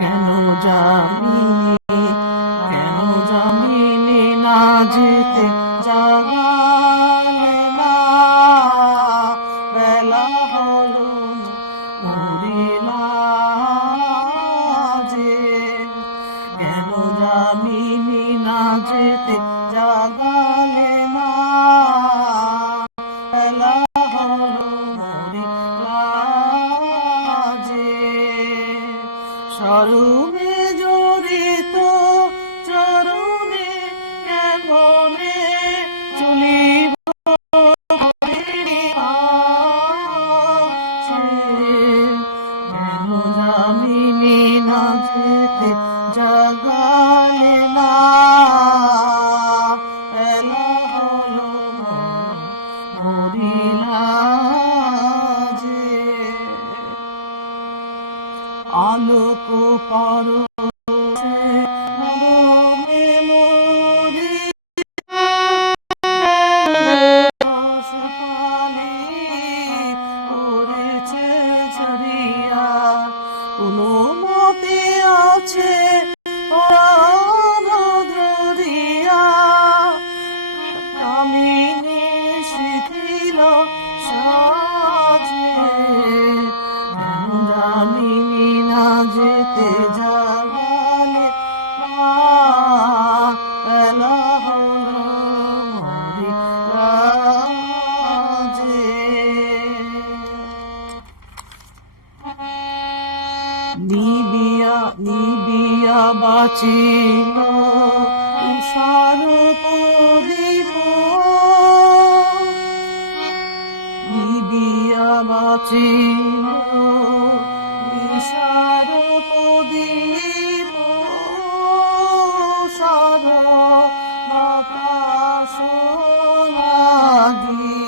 কেন জামিনে কেন জামিনে না যেতে বেলা যে কেন জামিনে না যেতে জাগালে স্বরূপে জড়িত চরণে কেমনে tomorrow নিবিয়া নিবিয়া বাঁচিল উষার নিবিয়া বাতাস লাগি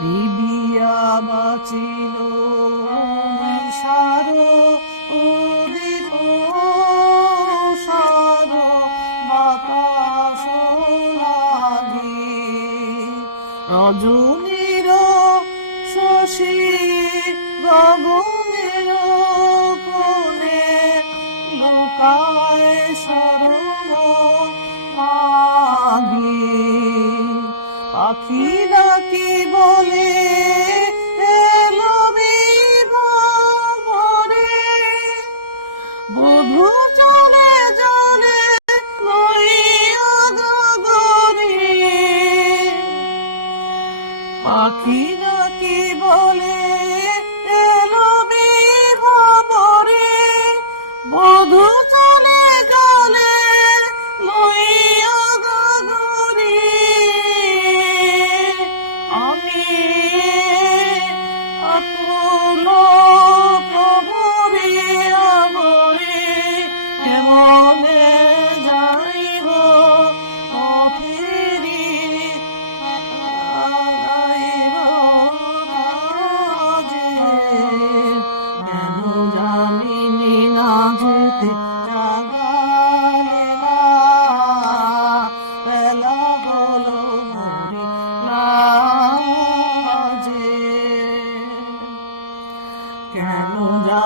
নিবিয়া সার উদিত সার বাতাস লাগি রজনীর শশী গগনের কোণে লোকায় সরব পাখিরা নাকি বলে এলো বিভবরে বধু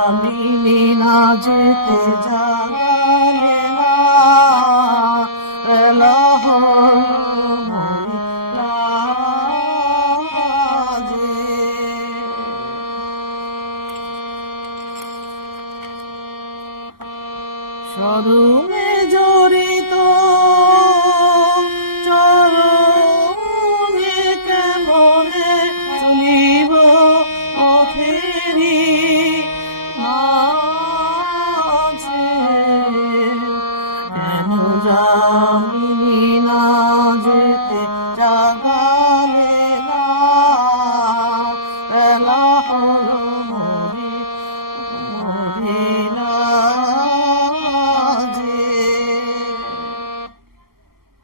জামিনি না যেতে জাগালে না সরুমে জড়িত Ram